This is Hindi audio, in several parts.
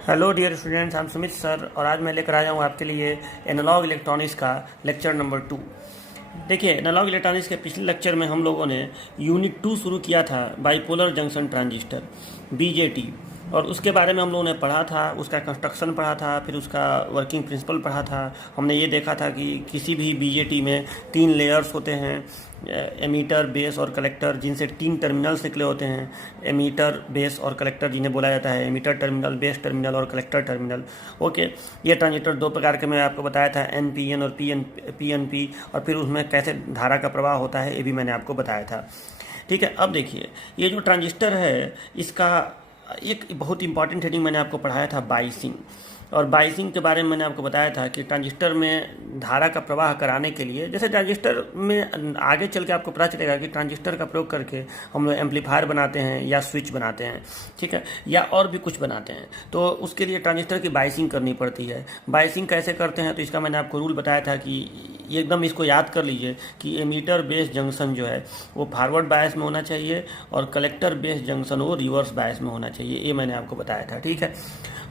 Hello dear students, I am Sumit sir और आज मैं लेकर आया हूँ आपके लिए एनालॉग इलेक्ट्रॉनिक्स का लेक्चर नंबर 2। देखिए, एनालॉग इलेक्ट्रॉनिक्स के पिछले लेक्चर में हम लोगों ने यूनिट 2 शुरू किया था, बाइपोलर जंक्शन ट्रांजिस्टर बीजेटी। और उसके बारे में हम लोगों ने पढ़ा था, उसका कंस्ट्रक्शन पढ़ा था, फिर उसका वर्किंग प्रिंसिपल पढ़ा था। हमने ये देखा था कि किसी भी बीजेटी में 3 लेयर्स होते हैं, एमीटर, बेस और कलेक्टर, जिनसे 3 टर्मिनल्स निकले होते हैं। एमीटर, बेस और कलेक्टर जिन्हें बोला जाता है एमीटर टर्मिनल, बेस टर्मिनल और कलेक्टर टर्मिनल। ओके, ये ट्रांजिस्टर 2 प्रकार के मैं आपको बताया था, एनपीएन और पीएनपी, और फिर उसमें कैसे धारा का प्रवाह होता है ये भी मैंने आपको बताया था। ठीक है, अब देखिए, ये जो ट्रांजिस्टर है इसका एक बहुत इंपॉर्टेंट हेडिंग मैंने आपको पढ़ाया था, बाइसिंग। और बाइसिंग के बारे में मैंने आपको बताया था कि ट्रांजिस्टर में धारा का प्रवाह कराने के लिए, जैसे ट्रांजिस्टर में आगे चल के आपको पता चलेगा कि ट्रांजिस्टर का प्रयोग करके हम लोग एम्पलीफायर बनाते हैं या स्विच बनाते हैं, ठीक है, या और भी कुछ बनाते हैं। तो उसके लिए ट्रांजिस्टर की बाइसिंग करनी पड़ती है। बाइसिंग कैसे करते हैं तो इसका मैंने आपको रूल बताया था कि एकदम इसको याद कर लीजिए कि एमीटर बेस जंक्शन जो है वो फॉरवर्ड बायस में होना चाहिए और कलेक्टर बेस जंक्शन वो रिवर्स बायस में होना चाहिए। ये मैंने आपको बताया था, ठीक है।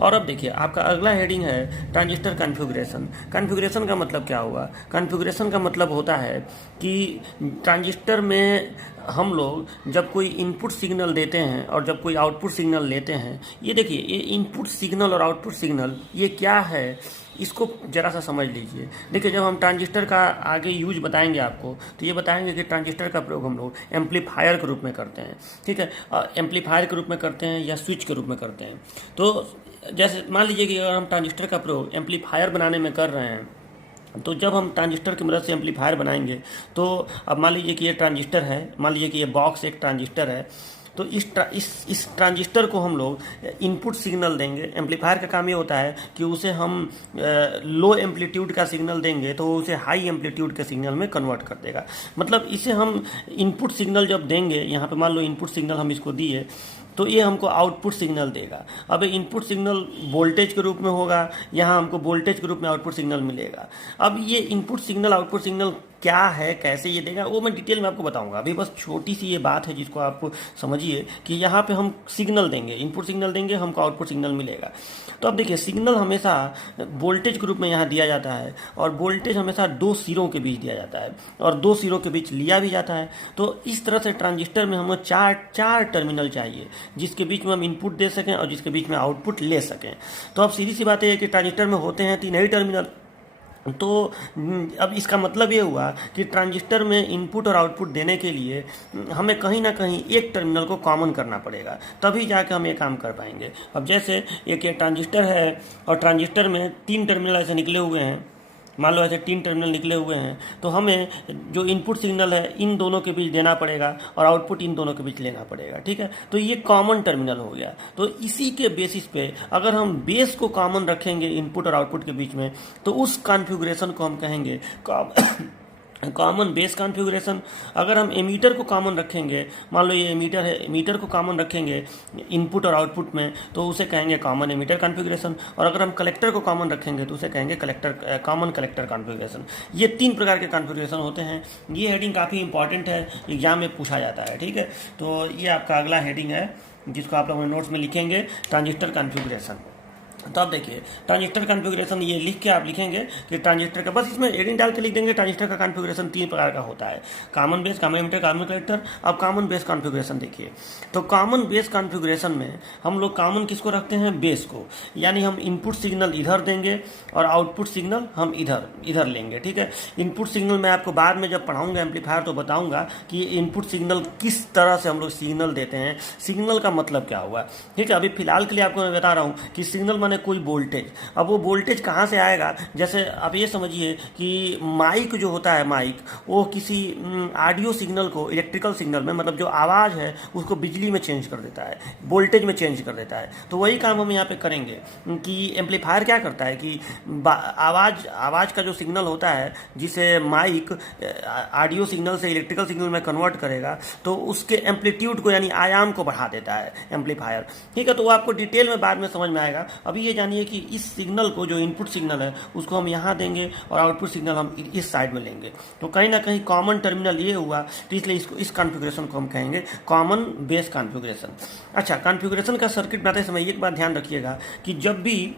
और अब देखिए, आपका अगला हेडिंग है ट्रांजिस्टर कॉन्फ़िगरेशन। कॉन्फ़िगरेशन का मतलब क्या हुआ? कॉन्फ़िगरेशन का मतलब होता है कि ट्रांजिस्टर में हम लोग जब कोई इनपुट सिग्नल देते हैं और जब कोई आउटपुट सिग्नल लेते हैं, ये देखिए, ये इनपुट सिग्नल और आउटपुट सिग्नल ये क्या है, इसको ज़रा सा समझ लीजिए। देखिए, जब हम ट्रांजिस्टर का आगे यूज बताएंगे आपको, तो ये बताएंगे कि ट्रांजिस्टर का प्रयोग हम लोग एम्पलीफायर के रूप में करते हैं, ठीक है। एम्पलीफायर के रूप में करते हैं या स्विच के रूप में करते हैं। तो जैसे मान लीजिए कि अगर हम ट्रांजिस्टर का प्रयोग एम्पलीफायर बनाने में कर रहे हैं, तो जब हम ट्रांजिस्टर की मदद से एम्पलीफायर बनाएंगे, तो अब मान लीजिए कि ये ट्रांजिस्टर है, मान लीजिए कि ये बॉक्स एक ट्रांजिस्टर है, तो इस ट्रांजिस्टर को हम लोग इनपुट सिग्नल देंगे। एम्पलीफायर का काम ये होता है कि उसे हम लो एम्पलीट्यूड का सिग्नल देंगे तो उसे हाई एम्पलीट्यूड के सिग्नल में कन्वर्ट कर देगा। मतलब इसे हम इनपुट सिग्नल जब देंगे, यहाँ पे मान लो इनपुट सिग्नल हम इसको दिए, तो ये हमको आउटपुट सिग्नल देगा। अब इनपुट सिग्नल वोल्टेज के रूप में होगा, यहाँ हमको वोल्टेज के रूप में आउटपुट सिग्नल मिलेगा। अब ये इनपुट सिग्नल आउटपुट सिग्नल क्या है, कैसे ये देगा, वो मैं डिटेल में आपको बताऊंगा। अभी बस छोटी सी ये बात है जिसको आपको समझिए कि यहाँ पे हम सिग्नल देंगे, इनपुट सिग्नल देंगे, हमको आउटपुट सिग्नल मिलेगा। तो अब देखिए, सिग्नल हमेशा वोल्टेज के रूप में यहाँ दिया जाता है और वोल्टेज हमेशा 2 सिरों के बीच दिया जाता है और 2 सिरों के बीच लिया भी जाता है। तो इस तरह से ट्रांजिस्टर में हमें चार टर्मिनल चाहिए जिसके बीच में हम इनपुट दे सकें और जिसके बीच में आउटपुट ले सकें। तो अब सीधी सी बात है कि ट्रांजिस्टर में होते हैं 3 ही टर्मिनल। तो अब इसका मतलब ये हुआ कि ट्रांजिस्टर में इनपुट और आउटपुट देने के लिए हमें कहीं ना कहीं एक टर्मिनल को कॉमन करना पड़ेगा, तभी जाके हम ये काम कर पाएंगे। अब जैसे एक ट्रांजिस्टर है और ट्रांजिस्टर में 3 टर्मिनल ऐसे निकले हुए हैं, मान लो ऐसे 3 टर्मिनल निकले हुए हैं, तो हमें जो इनपुट सिग्नल है इन दोनों के बीच देना पड़ेगा और आउटपुट इन दोनों के बीच लेना पड़ेगा, ठीक है। तो ये कॉमन टर्मिनल हो गया। तो इसी के बेसिस पे अगर हम बेस को कॉमन रखेंगे इनपुट और आउटपुट के बीच में, तो उस कॉन्फ़िगरेशन को हम कहेंगे कॉमन बेस कॉन्फ़िगरेशन। अगर हम एमीटर को कॉमन रखेंगे, मान लो ये एमीटर है, एमीटर को कॉमन रखेंगे इनपुट और आउटपुट में, तो उसे कहेंगे कॉमन एमीटर कॉन्फ़िगरेशन। और अगर हम कलेक्टर को कॉमन रखेंगे तो उसे कहेंगे कॉमन कलेक्टर कॉन्फ़िगरेशन। ये 3 प्रकार के कॉन्फ़िगरेशन होते हैं। ये हेडिंग काफ़ी इंपॉर्टेंट है, एग्जाम में पूछा जाता है, ठीक है। तो ये आपका अगला हेडिंग है जिसको आप लोग नोट्स में लिखेंगे, ट्रांजिस्टर कॉन्फ़िगरेशन। तो आप देखिए, ट्रांजिस्टर कॉन्फ़िगरेशन ये लिख के आप लिखेंगे कि ट्रांजिस्टर का, बस इसमें एडिंग डाल के लिख देंगे। ट्रांजिस्टर का कॉन्फ़िगरेशन 3 प्रकार का होता है, common base, common emitter, common collector. अब कॉमन बेस कॉन्फ़िगरेशन देखिए, तो कॉमन बेस कॉन्फ़िगरेशन में हम लोग कॉमन किसको रखते हैं? बेस को। यानी हम इनपुट सिग्नल इधर देंगे और आउटपुट सिग्नल हम इधर लेंगे, ठीक है। इनपुट सिग्नल मैं आपको बाद में जब पढ़ाऊंगा एम्पलीफायर तो बताऊंगा कि इनपुट सिग्नल किस तरह से हम लोग सिग्नल देते हैं, सिग्नल का मतलब क्या हुआ, ठीक है। अभी फिलहाल के लिए आपको मैं बता रहा हूँ कि सिग्नल माने कोई वोल्टेज। अब वो वोल्टेज कहाँ से आएगा? जैसे आप ये समझिए कि माइक जो होता है, माइक वो किसी ऑडियो सिग्नल को इलेक्ट्रिकल सिग्नल में, मतलब जो आवाज़ है उसको बिजली में चेंज कर देता है, वोल्टेज में चेंज कर देता है। तो वही काम हम यहाँ पे करेंगे कि एम्पलीफायर क्या करता है कि आवाज़ का जो सिग्नल होता है जिसे माइक ऑडियो सिग्नल से इलेक्ट्रिकल सिग्नल में कन्वर्ट करेगा, तो उसके एम्पलीट्यूड को यानी आयाम को बढ़ा देता है एम्पलीफायर, ठीक है। तो वो आपको डिटेल में बाद में समझ में आएगा। अभी अभी ये जानिए कि इस सिग्नल को, जो इनपुट सिग्नल है, उसको हम यहाँ देंगे और आउटपुट सिग्नल हम इस साइड में लेंगे। तो कहीं ना कहीं कॉमन टर्मिनल ये हुआ, तो इसलिए इसको, इस कॉन्फ़िगरेशन को हम कहेंगे कॉमन बेस कॉन्फ़िगरेशन। अच्छा, कॉन्फ़िगरेशन का सर्किट बनाते समय एक बात ध्यान रखिएगा कि जब भी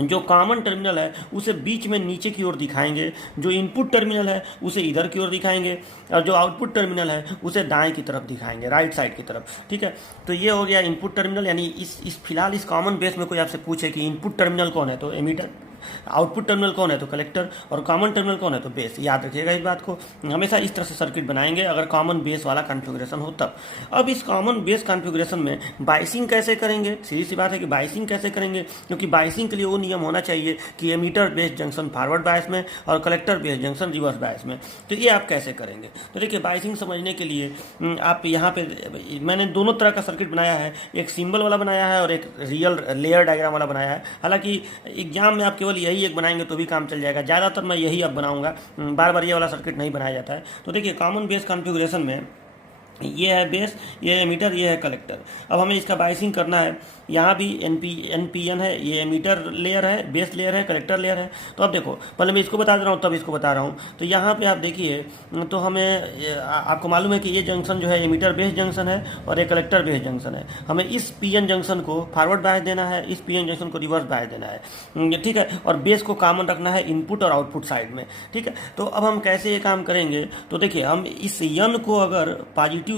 जो कॉमन टर्मिनल है उसे बीच में नीचे की ओर दिखाएंगे, जो इनपुट टर्मिनल है उसे इधर की ओर दिखाएंगे, और जो आउटपुट टर्मिनल है उसे दाएं की तरफ दिखाएंगे, राइट साइड की तरफ। ठीक है, तो ये हो गया इनपुट टर्मिनल। यानी इस फिलहाल इस कॉमन बेस में कोई आपसे पूछे कि इनपुट टर्मिनल कौन है तो एमीटर, आउटपुट टर्मिनल कौन है तो कलेक्टर, और कॉमन टर्मिनल कौन है तो बेस। याद रखिएगा इस बात को, हमेशा इस तरह से सर्किट बनाएंगे अगर कॉमन बेस वाला कॉन्फ़िगरेशन हो तब। अब इस कॉमन बेस कॉन्फ़िगरेशन में बाइसिंग कैसे करेंगे? सीधी सी बात है कि बाइसिंग कैसे करेंगे, क्योंकि बाइसिंग के लिए वो नियम होना चाहिए कि emitter base junction forward bias में और collector base junction reverse bias में। तो ये आप कैसे करेंगे? तो देखिए, बाइसिंग समझने के लिए आप यहाँ पे मैंने दोनों तरह का सर्किट बनाया है, एक सिंबल वाला बनाया है और एक रियल लेयर डायग्राम वाला बनाया है। हालांकि एग्जाम में आप केवल यही एक बनाएंगे तो भी काम चल जाएगा, ज़्यादातर मैं यही अब बनाऊंगा, बार बार ये वाला सर्किट नहीं बनाया जाता है। तो देखिए, कॉमन बेस कॉन्फ़िगरेशन में ये है बेस, ये है एमीटर, ये है कलेक्टर। अब हमें इसका बाइसिंग करना है। यहाँ भी एनपीएन है, ये एमीटर लेयर है, बेस लेयर है, कलेक्टर लेयर है। तो अब देखो, पहले मैं इसको बता दे रहा हूँ तब इसको बता रहा हूँ। तो यहाँ पे आप देखिए, तो हमें आपको मालूम है कि ये जंक्शन जो है एमीटर बेस जंक्शन है और ये कलेक्टर बेस जंक्शन है। हमें इस पीएन जंक्शन को फॉरवर्ड बायस देना है, इस पीएन जंक्शन को रिवर्स बायस देना है। ठीक है, और बेस को कॉमन रखना है इनपुट और आउटपुट साइड में। ठीक है, तो अब हम कैसे ये काम करेंगे? तो देखिए, हम इस यन को अगर पॉजिटिव,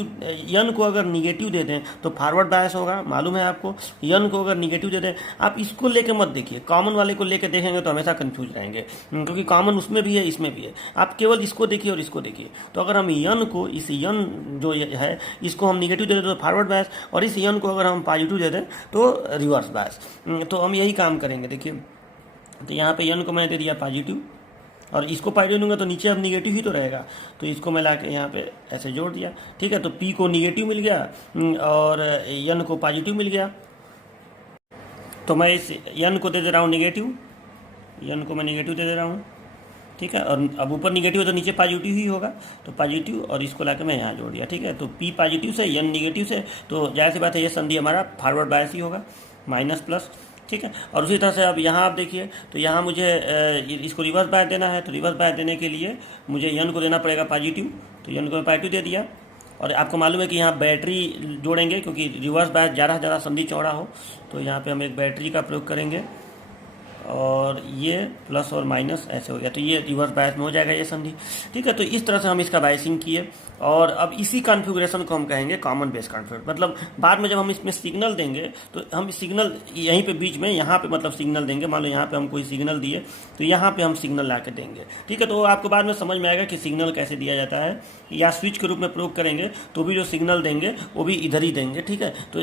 यन को अगर निगेटिव दे दें तो फॉरवर्ड बायस होगा, मालूम है आपको। यन को अगर निगेटिव दे दें, आप इसको लेके मत देखिए, कॉमन वाले को लेके देखेंगे तो हमेशा कंफ्यूज रहेंगे, क्योंकि कॉमन उसमें भी है इसमें भी है। आप केवल इसको देखिए और इसको देखिए। तो अगर हम यन को, इस यन जो है इसको हम निगेटिव दे दें तो फॉरवर्ड बायस, और इस यन को अगर हम पॉजिटिव दे दें तो रिवर्स बायस। तो हम यही काम करेंगे। देखिए, तो यहाँ पे यन को मैंने दे दिया पॉजिटिव और इसको पॉजिटिव दूंगा तो नीचे अब निगेटिव ही तो रहेगा, तो इसको मैं ला के यहाँ पे ऐसे जोड़ दिया। ठीक है, तो पी को निगेटिव मिल गया और एन को पॉजिटिव मिल गया। तो मैं इस एन को दे दे रहा हूँ निगेटिव, एन को मैं निगेटिव दे दे रहा हूँ। ठीक है, और अब ऊपर निगेटिव है तो नीचे पॉजिटिव ही होगा, तो पॉजिटिव और इसको लाके मैं यहाँ जोड़ दिया। ठीक है, तो पी पॉजिटिव से एन निगेटिव से, तो जाहिर सी बात है ये संधि हमारा फॉरवर्ड बायस ही होगा, माइनस प्लस। ठीक है, और उसी तरह से अब यहाँ आप देखिए, तो यहाँ मुझे इसको रिवर्स बायस देना है, तो रिवर्स बायस देने के लिए मुझे एन को देना पड़ेगा पॉजिटिव, तो एन को मैं पॉजिटिव दे दिया। और आपको मालूम है कि यहाँ बैटरी जोड़ेंगे, क्योंकि रिवर्स बायस ज़्यादा संधि चौड़ा हो, तो यहाँ पे हम एक बैटरी का प्रयोग करेंगे और ये प्लस और माइनस ऐसे हो गया, तो ये रिवर्स बायस में हो जाएगा ये संधि। ठीक है, तो इस तरह से हम इसका बायसिंग किए और अब इसी कॉन्फ़िगरेशन को हम कहेंगे कॉमन बेस कॉन्फ़िगरेशन। मतलब बाद में जब हम इसमें सिग्नल देंगे तो हम सिग्नल यहीं पे बीच में यहाँ पे मतलब सिग्नल देंगे। मान लो यहाँ पे हम कोई सिग्नल दिए तो यहाँ पे हम सिग्नल ला के देंगे। ठीक है, तो आपको बाद में समझ में आएगा कि सिग्नल कैसे दिया जाता है, या स्विच के रूप में प्रयोग करेंगे तो भी जो सिग्नल देंगे वो भी इधर ही देंगे। ठीक है, तो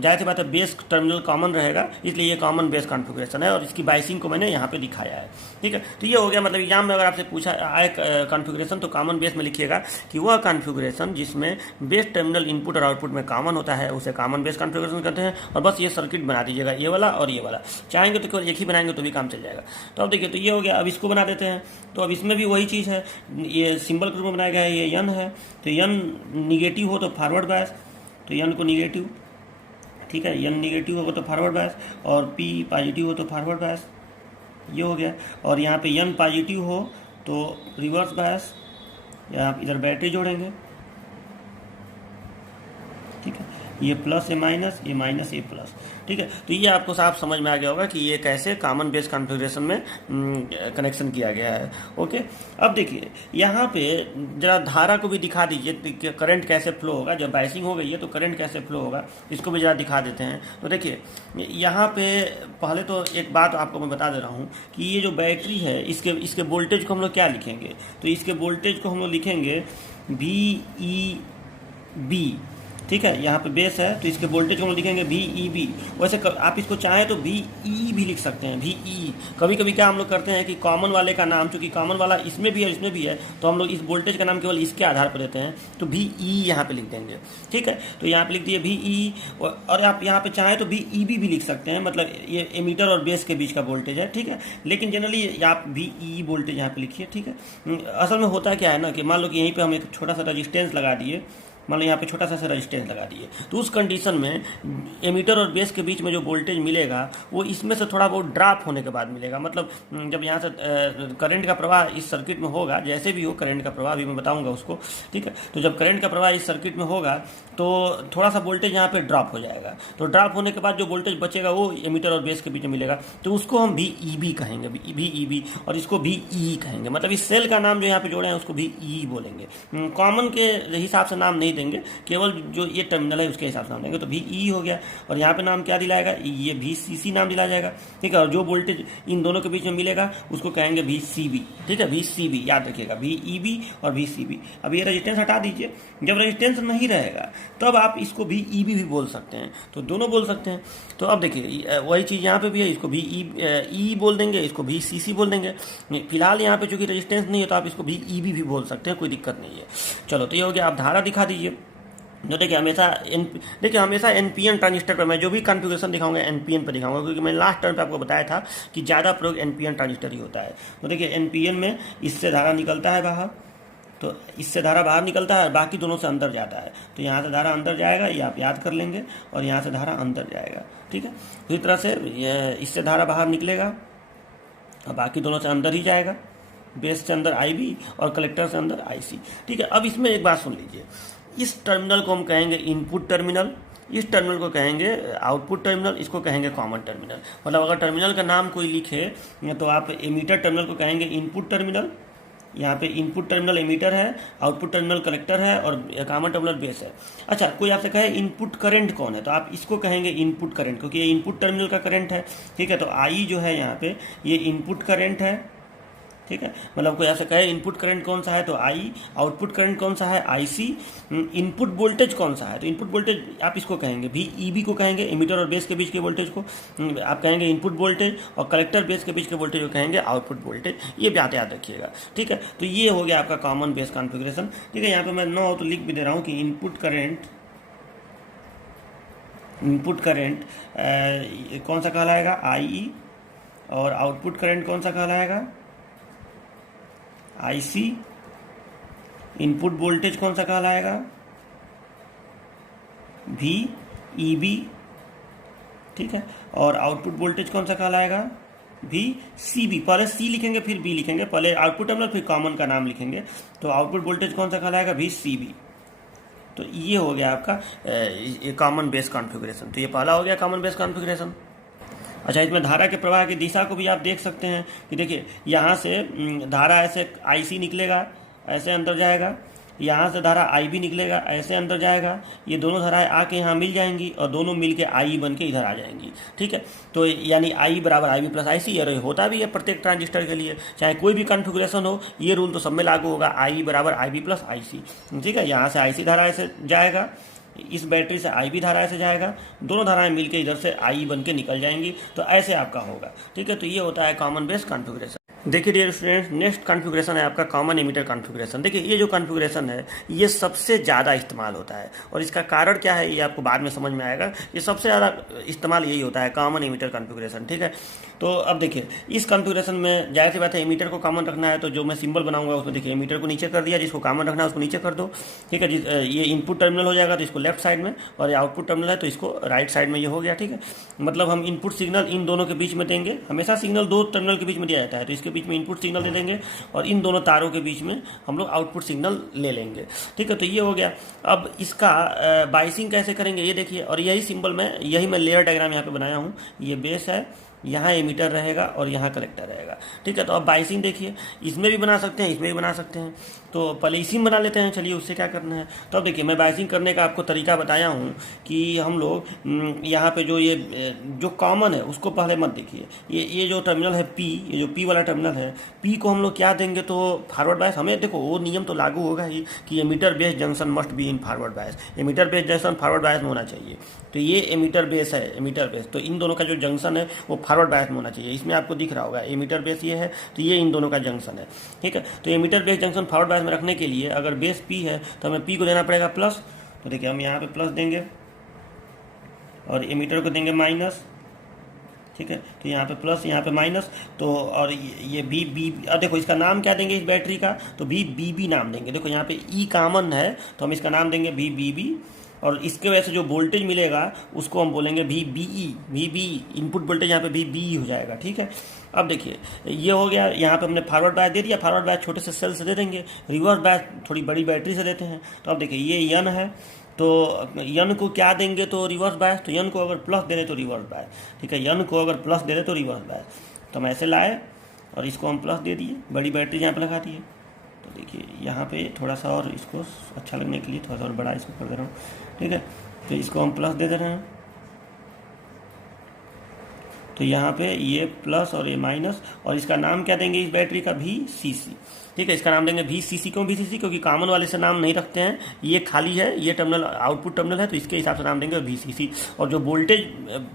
जाहिर सी बात है बेस टर्मिनल कॉमन रहेगा, इसलिए ये कॉमन बेस कॉन्फ़िगरेशन है और इसकी बाइसिंग को मैंने यहाँ पे दिखाया है। ठीक है, तो ये हो गया। मतलब एग्जाम में अगर आपसे पूछा आए कॉन्फ़िगरेशन तो कॉमन बेस में लिखिएगा कि वह कॉन्फ़िगरेशन जिसमें बेस टर्मिनल इनपुट और आउटपुट में कॉमन होता है उसे कॉमन बेस कॉन्फ़िगरेशन कहते हैं। और बस ये सर्किट बना दीजिएगा, ये वाला और ये वाला। चाहेंगे तो केवल एक ही बनाएंगे तो भी काम चल जाएगा। तो अब देखिए, तो ये हो गया। अब इसको बना देते हैं, तो अब इसमें भी वही चीज़ है, ये सिंबल के रूप में बनाया गया है, ये यन है, तो यन निगेटिव हो तो फॉरवर्ड बायस, तो यन को निगेटिव। ठीक है, यन निगेटिव होगा तो फॉरवर्ड बायस और पी पॉजिटिव हो तो फॉरवर्ड बायस, ये हो गया। और यहाँ पे यन पॉजिटिव हो तो रिवर्स बायस, या आप इधर बैटरी जोड़ेंगे। ठीक है, ये प्लस ये माइनस, ये माइनस ये प्लस। ठीक है, तो ये आपको साफ समझ में आ गया होगा कि ये कैसे कॉमन बेस कॉन्फ़िगरेशन में कनेक्शन किया गया है। ओके, अब देखिए यहाँ पे जरा धारा को भी दिखा दीजिए, करंट कैसे फ्लो होगा। जब बाइसिंग हो गई है तो करंट कैसे फ्लो होगा, इसको भी जरा दिखा देते हैं। तो देखिए, यहाँ पे पहले तो एक बात आपको मैं बता दे रहा हूँ कि ये जो बैटरी है इसके वोल्टेज को हम लोग क्या लिखेंगे, तो इसके वोल्टेज को हम लोग लिखेंगे VEB। ठीक है, यहाँ पे बेस है तो इसके वोल्टेज को हम लिखेंगे VEB। वैसे आप इसको चाहें तो VE भी लिख सकते हैं, VE। कभी कभी क्या हम लोग करते हैं कि कॉमन वाले का नाम, चूंकि कॉमन वाला इसमें भी है इसमें भी है, तो हम लोग इस वोल्टेज का नाम केवल इसके आधार पर देते हैं, तो VE यहाँ पे लिख देंगे। ठीक है, तो यहाँ पे लिख दिए VE। और आप यहाँ पे चाहें तो VEB भी लिख सकते हैं, मतलब ये एमीटर और बेस के बीच का वोल्टेज है। ठीक है, लेकिन जनरली आप VE वोल्टेज यहाँ पे लिखिए। ठीक है, असल में होता क्या है ना कि मान लो कि यहीं पर हम एक छोटा सा रजिस्टेंस लगा दिए, मान लो यहाँ पे छोटा सा रेजिस्टेंस लगा दिए, तो उस कंडीशन में एमीटर और बेस के बीच में जो वोल्टेज मिलेगा वो इसमें से थोड़ा बहुत ड्रॉप होने के बाद मिलेगा। मतलब जब यहाँ से करंट का प्रवाह इस सर्किट में होगा, जैसे भी हो करंट का प्रवाह, अभी मैं बताऊंगा उसको, ठीक है। तो जब करंट का प्रवाह इस सर्किट में होगा तो थोड़ा सा वोल्टेज यहाँ पे ड्रॉप हो जाएगा, तो ड्रॉप होने के बाद जो वोल्टेज बचेगा वो एमीटर और बेस के बीच में मिलेगा, तो उसको हम VEB कहेंगे, VEB, और इसको VE कहेंगे। मतलब इस सेल का नाम जो यहाँ पे जोड़े हैं उसको VE बोलेंगे। कॉमन के हिसाब से नाम नहीं देंगे, केवल जो ये टर्मिनल है उसके हिसाब से नाम देंगे। तो VE हो गया, और यहाँ पे नाम क्या दिलाएगा, ये VCC नाम दिलाया जाएगा, ठीक है। और जो वोल्टेज इन दोनों के बीच में मिलेगा उसको कहेंगे VCB, ठीक है, VCB याद रखिएगा, VEB और VCB। अब ये रेजिस्टेंस हटा दीजिए, जब रेजिस्टेंस नहीं रहेगा तब आप इसको VEB भी बोल सकते हैं, तो दोनों बोल सकते हैं। तो अब देखिए वही चीज़ यहाँ पे भी है, इसको VE बोल देंगे, इसको VCC बोल देंगे। फिलहाल यहाँ पे चूंकि रेजिस्टेंस नहीं है तो आप इसको VEB भी बोल सकते हैं, कोई दिक्कत नहीं है। चलो, तो ये हो गया। आप धारा दिखा दीजिए। जो देखिए हमेशा एनपीएन ट्रांजिस्टर पर मैं जो भी कॉन्फ़िगरेशन दिखाऊंगा एनपीएन पर दिखाऊंगा, क्योंकि मैं लास्ट टर्म पे आपको बताया था कि ज़्यादा प्रयोग एनपीएन ट्रांजिस्टर ही होता है। तो देखिए एनपीएन में इससे धारा निकलता है बाहर, तो इससे धारा बाहर निकलता है, बाकी दोनों से अंदर जाता है। तो यहाँ से धारा अंदर जाएगा, ये आप याद कर लेंगे, और यहाँ से धारा अंदर जाएगा, ठीक है। इसी तरह से इससे धारा बाहर निकलेगा और बाकी दोनों से अंदर ही जाएगा, बेस से अंदर IB और कलेक्टर से अंदर IC, ठीक है। अब इसमें एक बात सुन लीजिए, इस टर्मिनल को हम कहेंगे इनपुट टर्मिनल, इस टर्मिनल को कहेंगे आउटपुट टर्मिनल, इसको कहेंगे कॉमन टर्मिनल। मतलब अगर टर्मिनल का नाम कोई लिखे तो आप एमीटर टर्मिनल को कहेंगे इनपुट टर्मिनल, यहाँ पे इनपुट टर्मिनल एमीटर है, आउटपुट टर्मिनल कलेक्टर है, और कॉमन टर्मिनल बेस है। अच्छा, कोई आपसे कहे इनपुट करंट कौन है, तो आप इसको कहेंगे इनपुट करंट, क्योंकि ये इनपुट टर्मिनल का करंट है, ठीक है। तो I जो है यहाँ पे ये इनपुट करंट है, ठीक है। मतलब कोई आपसे कहे इनपुट करंट कौन सा है तो I, आउटपुट करंट कौन सा है IC, इनपुट वोल्टेज कौन सा है तो इनपुट वोल्टेज आप इसको कहेंगे VEB को कहेंगे, एमीटर और बेस के बीच के वोल्टेज को आप कहेंगे इनपुट वोल्टेज, और कलेक्टर बेस के बीच के वोल्टेज को कहेंगे आउटपुट वोल्टेज। ये बात याद रखिएगा, ठीक है। तो ये हो गया आपका कॉमन बेस कॉन्फ़िगरेशन, ठीक है। यहाँ पे मैं नो तो लिख भी दे रहा हूँ कि इनपुट करंट कौन सा कहलाएगा IE, और आउटपुट करंट कौन सा कहलाएगा IC, इनपुट वोल्टेज कौन सा कहलाएगा VEB, ठीक है। और आउटपुट वोल्टेज कौन सा कहलाएगा VCB। पहले C लिखेंगे फिर B लिखेंगे, पहले आउटपुट टर्मिनल फिर कॉमन का नाम लिखेंगे। तो आउटपुट वोल्टेज कौन सा कहलाएगा VCB। तो ये हो गया आपका कॉमन बेस कॉन्फ़िगरेशन। तो ये पहला हो गया कॉमन बेस कॉन्फ़िगरेशन। अच्छा, इसमें धारा के प्रवाह की दिशा को भी आप देख सकते हैं कि देखिए यहाँ से धारा ऐसे IC निकलेगा, ऐसे अंदर जाएगा, यहाँ से धारा IB निकलेगा, ऐसे अंदर जाएगा, ये दोनों धाराएं आके यहाँ मिल जाएंगी और दोनों मिल के IE बन के इधर आ जाएंगी, ठीक है। तो यानी I बराबर IB प्लस IC, ये होता भी है प्रत्येक ट्रांजिस्टर के लिए, चाहे कोई भी कॉन्फ़िगरेशन हो, ये रूल तो सब में लागू होगा, I बराबर IB प्लस IC, ठीक है। यहाँ से IC धारा ऐसे जाएगा, इस बैटरी से IB धारा से जाएगा, दोनों धाराएं मिलके इधर से IE बन के निकल जाएंगी, तो ऐसे आपका होगा, ठीक है। तो ये होता है कॉमन बेस कॉन्फ़िगरेशन। देखिए डियर स्टूडेंट्स, नेक्स्ट कॉन्फ़िगरेशन है आपका कॉमन एमीटर कॉन्फ़िगरेशन। देखिए ये जो कॉन्फ़िगरेशन है ये सबसे ज़्यादा इस्तेमाल होता है, और इसका कारण क्या है ये आपको बाद में समझ में आएगा। ये सबसे ज़्यादा इस्तेमाल यही होता है कॉमन एमीटर कॉन्फ़िगरेशन, ठीक है। तो अब देखिए इस कॉन्फ़िगरेशन में जाहिर सी बात है एमीटर को कॉमन रखना है, तो जो मैं सिंबल बनाऊंगा उसमें देखिए एमीटर को नीचे कर दिया, जिसको कॉमन रखना है उसको नीचे कर दो, ठीक है। ये इनपुट टर्मिनल हो जाएगा तो इसको लेफ्ट साइड में, और ये आउटपुट टर्मिनल है तो इसको राइट साइड में, ये हो गया, ठीक है। मतलब हम इनपुट सिग्नल इन दोनों के बीच में देंगे, हमेशा सिग्नल दो टर्मिनल के बीच में दिया जाता है, तो इसके बीच में इनपुट सिग्नल दे देंगे, और इन दोनों तारों के बीच में हम लोग आउटपुट सिग्नल ले लेंगे, ठीक है। तो ये हो गया। अब इसका बाइसिंग कैसे करेंगे ये देखिए, और यही सिंबल यही मैं लेयर डायग्राम यहाँ पे बनाया हूँ। ये बेस है, यहाँ एमीटर रहेगा और यहाँ कलेक्टर रहेगा, ठीक है। तो अब बाइसिंग देखिए, इसमें भी बना सकते हैं, इसमें भी बना सकते हैं, तो पहले इसी में बना लेते हैं, चलिए उससे क्या करना है। तो अब देखिए मैं बाइसिंग करने का आपको तरीका बताया हूँ कि हम लोग यहाँ पे जो कॉमन है उसको पहले मत देखिए। ये जो टर्मिनल है P, ये जो P वाला टर्मिनल है, P को हम लोग क्या देंगे तो फॉरवर्ड बायस। हमें देखो वो नियम तो लागू होगा ही कि emitter base junction must be in forward bias, emitter base junction forward bias में होना चाहिए। तो ये एमीटर बेस है, एमीटर बेस, तो इन दोनों का जो जंक्शन है वो फॉरवर्ड बायस में होना चाहिए। इसमें आपको दिख रहा होगा एमीटर बेस ये है, तो ये इन दोनों का जंक्शन है, ठीक है। तो emitter base junction forward bias में रखने के लिए अगर बेस P है तो हमें P को देना पड़ेगा प्लस, तो देखिए हम यहाँ पे प्लस देंगे और एमीटर को देंगे माइनस, ठीक है। तो यहाँ पे प्लस, यहाँ पे माइनस, तो और ये बी बी, और देखो इसका नाम क्या देंगे इस बैटरी का, तो बी बी बी नाम देंगे। देखो यहाँ पे ई कॉमन है तो हम इसका नाम देंगे बी बी बी, और इसके वजह से जो वोल्टेज मिलेगा उसको हम बोलेंगे V B E, V B input voltage यहाँ पे वी बी हो जाएगा, ठीक है। अब देखिए ये हो गया, यहाँ पे हमने फॉरवर्ड बायस दे दिया, फॉरवर्ड बायस छोटे से सेल से दे देंगे, रिवर्स बायस थोड़ी बड़ी बैटरी से देते हैं। तो अब देखिए ये यन है, तो यन को क्या देंगे तो रिवर्स बायस, तो यन को अगर प्लस दे रहे तो रिवर्स बायस, ठीक है। यन को अगर प्लस दे रहे तो रिवर्स बायस, तो हम ऐसे लाए और इसको हम प्लस दे दिए, बड़ी बैटरी यहाँ पे लगा दिए। तो देखिए यहाँ पे थोड़ा सा और इसको अच्छा लगने के लिए थोड़ा सा और बड़ा इसको कर दे रहा हूँ, ठीक है। तो इसको हम प्लस दे रहे हैं, तो यहाँ पे ये प्लस और ये माइनस, और इसका नाम क्या देंगे इस बैटरी का, वी सी सी, ठीक है। इसका नाम देंगे वी सी सी। क्यों वी सी सी? क्योंकि कॉमन वाले से नाम नहीं रखते हैं, ये खाली है, ये टर्मिनल आउटपुट टर्मिनल है, तो इसके हिसाब से नाम देंगे वी सी सी। और जो वोल्टेज